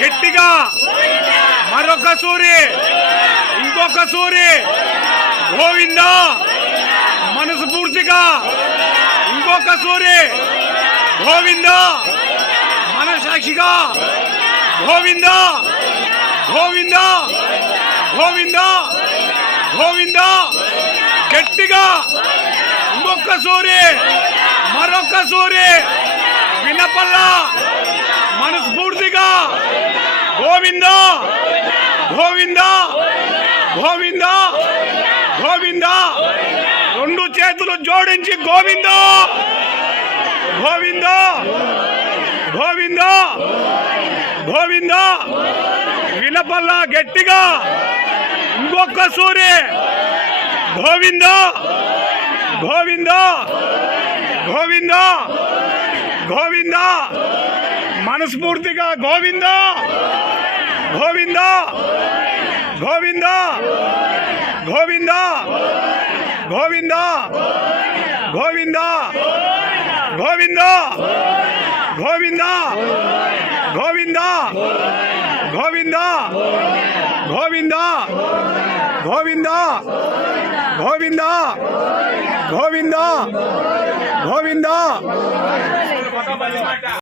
గట్టిగా మరొక సూరి, ఇంకొక సూరి, గోవింద మనస్ఫూర్తిగా ఇంకొక సూరి, గోవింద మనసాక్షిగా, గోవింద గోవింద గోవింద గోవింద, గట్టిగా ఇంకొక సూరి, మరొక సూరి, వినపల్ల మనస్ఫూర్తిగా, గోవింద గోవింద గోవింద గోవింద, రెండు చేతులు జోడించి గోవింద గోవింద గోవింద గోవింద, వినపల్ల గట్టిగా ఇంకొక సూరి, గోవింద గోవింద గోవింద గోవింద, మనస్ఫూర్తిగా గోవింద గోవింద గోవింద గోవింద గోవింద గోవింద గోవింద గోవింద గోవింద గోవింద గోవింద గోవింద గోవింద గోవింద గోవింద.